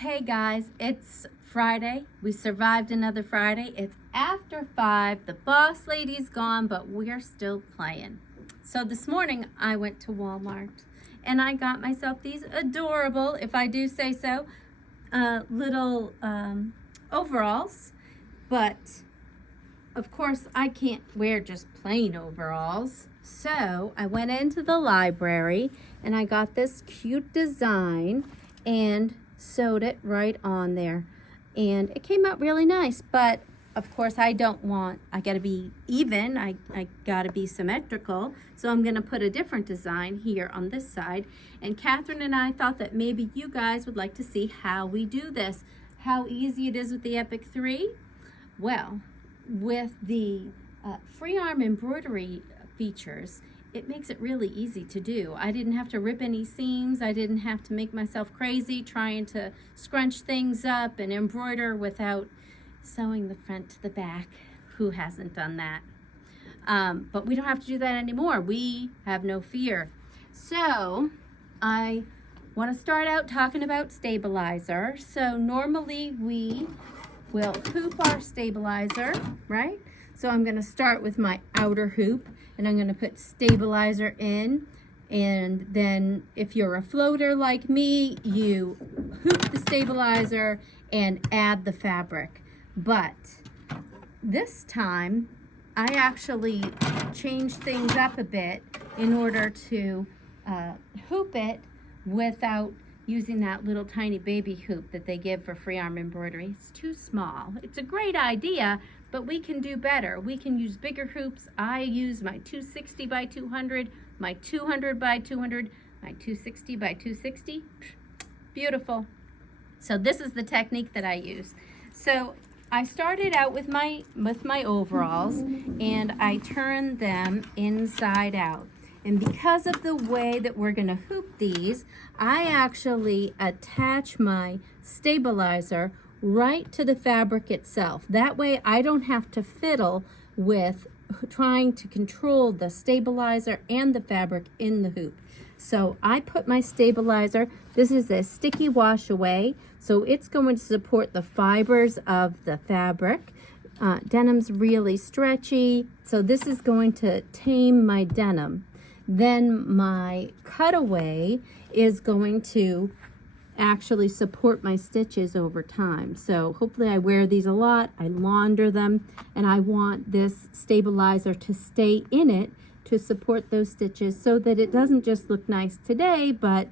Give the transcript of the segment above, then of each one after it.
Hey guys, it's Friday. We survived another Friday. It's after 5. The boss lady's gone, but we're still playing. So this morning I went to Walmart and I got myself these adorable, if I do say so, little overalls. But of course I can't wear just plain overalls. So I went into the library and I got this cute design and sewed it right on there, and it came out really nice. But of course I gotta be even, I gotta be symmetrical, so I'm gonna put a different design here on this side. And Catherine and I thought that maybe you guys would like to see how we do this, how easy it is with the Epic 3. Well, with the free arm embroidery features, it makes it really easy to do. I didn't have to rip any seams. I didn't have to make myself crazy trying to scrunch things up and embroider without sewing the front to the back. Who hasn't done that? But we don't have to do that anymore. We have no fear. So I want to start out talking about stabilizer. So normally we will hoop our stabilizer, right? So I'm going to start with my outer hoop, and I'm going to put stabilizer in. And then if you're a floater like me, you hoop the stabilizer and add the fabric. But this time I actually changed things up a bit in order to hoop it without using that little tiny baby hoop that they give for free arm embroidery. It's too small. It's a great idea, but we can do better. We can use bigger hoops. I use my 260 by 200, my 200 by 200, my 260 by 260. Beautiful. So this is the technique that I use. So I started out with my overalls, and I turned them inside out. And because of the way that we're going to hoop these, I actually attach my stabilizer right to the fabric itself. That way I don't have to fiddle with trying to control the stabilizer and the fabric in the hoop. So I put my stabilizer, this is a sticky wash away, so it's going to support the fibers of the fabric. Denim's really stretchy, so this is going to tame my denim. Then my cutaway is going to actually support my stitches over time. So hopefully I wear these a lot, I launder them, and I want this stabilizer to stay in it to support those stitches so that it doesn't just look nice today, but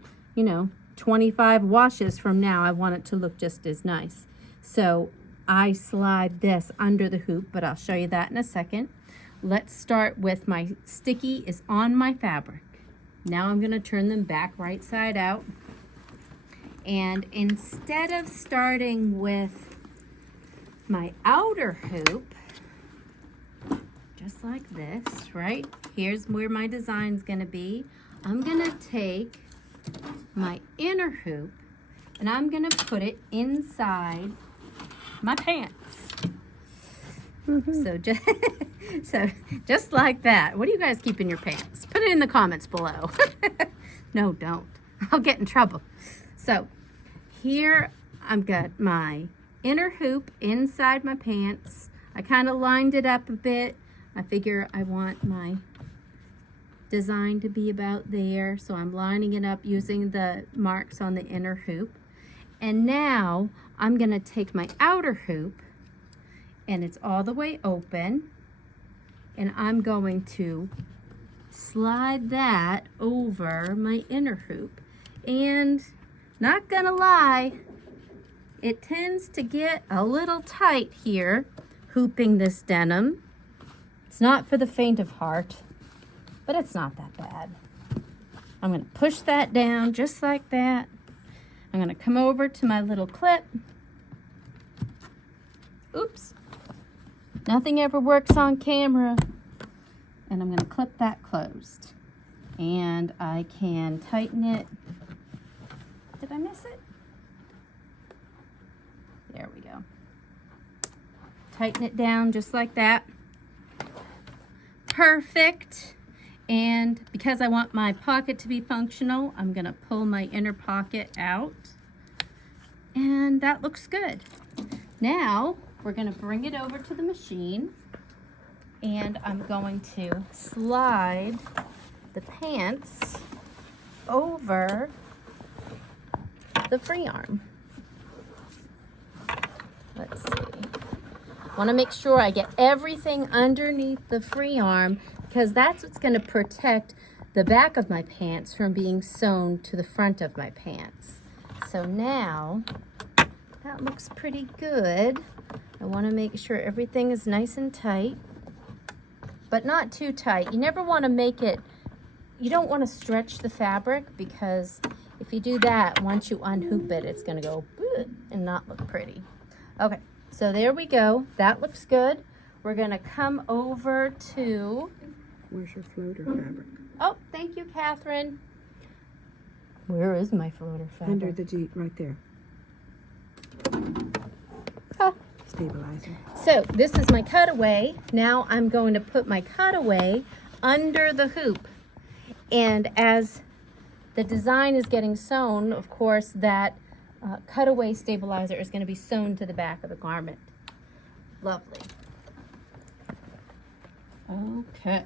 25 washes from now I want it to look just as nice. So I slide this under the hoop, but I'll show you that in a second. Let's start with my sticky is on my fabric. Now I'm going to turn them back right side out. And instead of starting with my outer hoop, just like this, right? Here's where my design's going to be. I'm going to take my inner hoop and I'm going to put it inside my pants. So just like that. What do you guys keep in your pants? Put it in the comments below. No, don't. I'll get in trouble. So here I've got my inner hoop inside my pants. I kind of lined it up a bit. I figure I want my design to be about there. So I'm lining it up using the marks on the inner hoop. And now I'm going to take my outer hoop, and it's all the way open, and I'm going to slide that over my inner hoop. And not gonna lie, it tends to get a little tight here hooping this denim. It's not for the faint of heart, but it's not that bad. I'm gonna push that down just like that. I'm gonna come over to my little clip. Oops. Nothing ever works on camera. And I'm going to clip that closed. And I can tighten it. Did I miss it? There we go. Tighten it down just like that. Perfect. And because I want my pocket to be functional, I'm going to pull my inner pocket out. And that looks good. Now we're going to bring it over to the machine, and I'm going to slide the pants over the free arm. Let's see. Want to make sure I get everything underneath the free arm, because that's what's going to protect the back of my pants from being sewn to the front of my pants. So now that looks pretty good. I want to make sure everything is nice and tight, but not too tight. You never want to make it, you don't want to stretch the fabric, because if you do that, once you unhoop it, it's going to go and not look pretty. Okay, so there we go. That looks good. We're going to come over to... Where's your floater fabric? Oh, thank you, Catherine. Where is my floater fabric? Under the Jeep, right there. Huh. Stabilizer. So this is my cutaway. Now I'm going to put my cutaway under the hoop. And as the design is getting sewn, of course, that cutaway stabilizer is going to be sewn to the back of the garment. Lovely. Okay.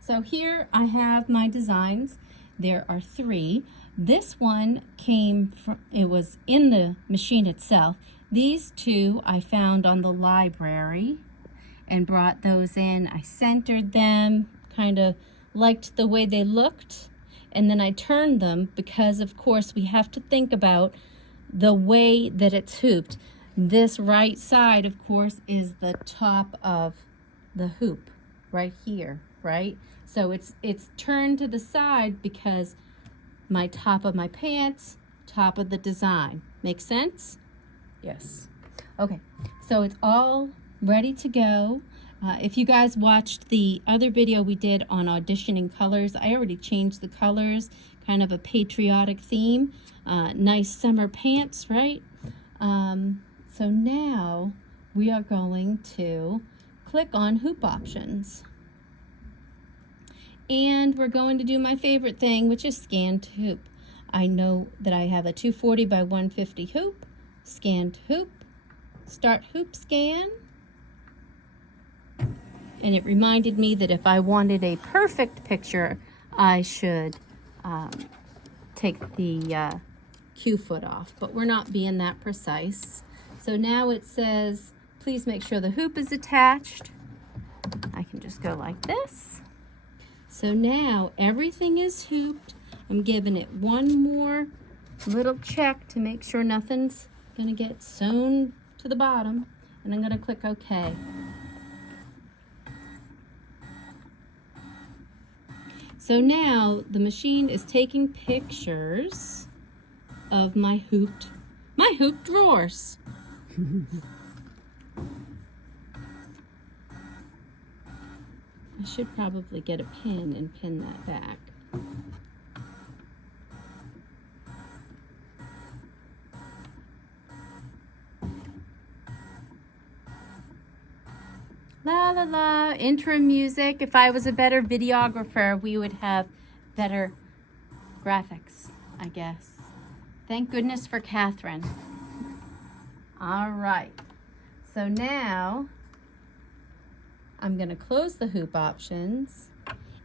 So here I have my designs. There are 3. This one came from, it was in the machine itself. These 2 I found on the library and brought those in. I centered them, kind of liked the way they looked, and then I turned them because, of course, we have to think about the way that it's hooped. This right side, of course, is the top of the hoop right here, right? So it's turned to the side because my top of my pants, top of the design. Make sense? Yes. Okay, so it's all ready to go. If you guys watched the other video we did on auditioning colors, I already changed the colors, kind of a patriotic theme. Nice summer pants, right? So now we are going to click on hoop options. And we're going to do my favorite thing, which is scan to hoop. I know that I have a 240 by 150 hoop, scan to hoop, start hoop scan. And it reminded me that if I wanted a perfect picture, I should take the Q foot off, but we're not being that precise. So now it says, please make sure the hoop is attached. I can just go like this. So now everything is hooped. I'm giving it one more little check to make sure nothing's gonna get sewn to the bottom, and I'm gonna click OK. So now the machine is taking pictures of my hooped drawers. I should probably get a pin and pin that back. La la la, intro music. If I was a better videographer, we would have better graphics, I guess. Thank goodness for Catherine. All right, so now I'm gonna close the hoop options,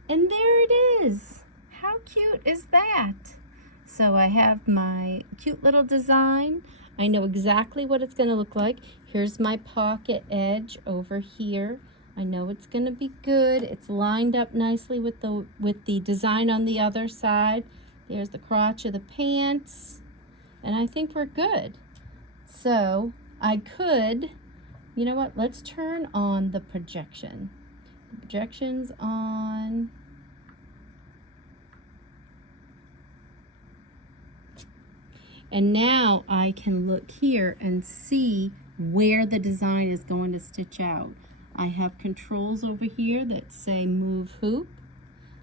and there it is. How cute is that? So I have my cute little design. I know exactly what it's gonna look like. Here's my pocket edge over here. I know it's gonna be good. It's lined up nicely with the design on the other side. There's the crotch of the pants, and I think we're good. So I could, you know what, let's turn on the projection. The projection's on. And now I can look here and see where the design is going to stitch out. I have controls over here that say move hoop.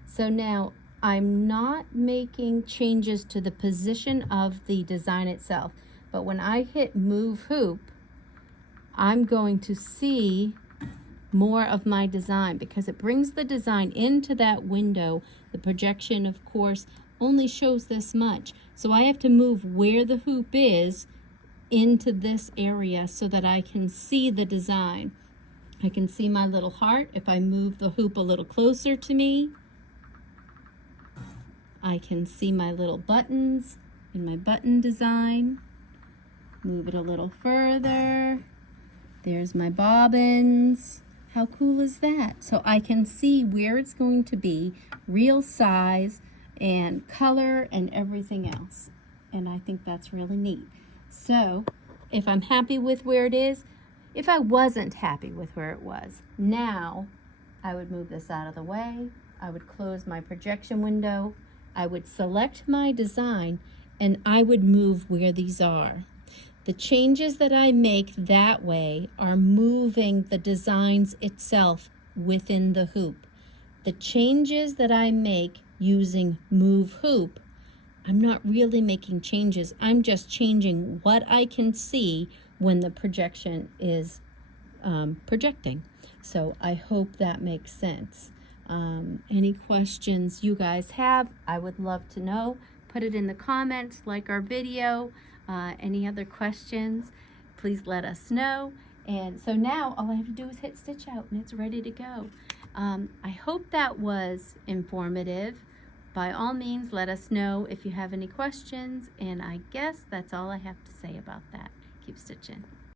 So now I'm not making changes to the position of the design itself, but when I hit move hoop, I'm going to see more of my design because it brings the design into that window. The projection, of course, only shows this much. So I have to move where the hoop is into this area so that I can see the design. I can see my little heart. If I move the hoop a little closer to me, I can see my little buttons in my button design. Move it a little further. There's my bobbins. How cool is that? So I can see where it's going to be, real size and color and everything else. And I think that's really neat. So if I'm happy with where it is, if I wasn't happy with where it was, now I would move this out of the way. I would close my projection window. I would select my design and I would move where these are. The changes that I make that way are moving the designs itself within the hoop. The changes that I make using move hoop, I'm not really making changes. I'm just changing what I can see when the projection is projecting. So I hope that makes sense. Any questions you guys have, I would love to know. Put it in the comments, like our video. Any other questions, please let us know. And so now all I have to do is hit stitch out and it's ready to go. I hope that was informative. By all means, let us know if you have any questions, and I guess that's all I have to say about that. Keep stitching.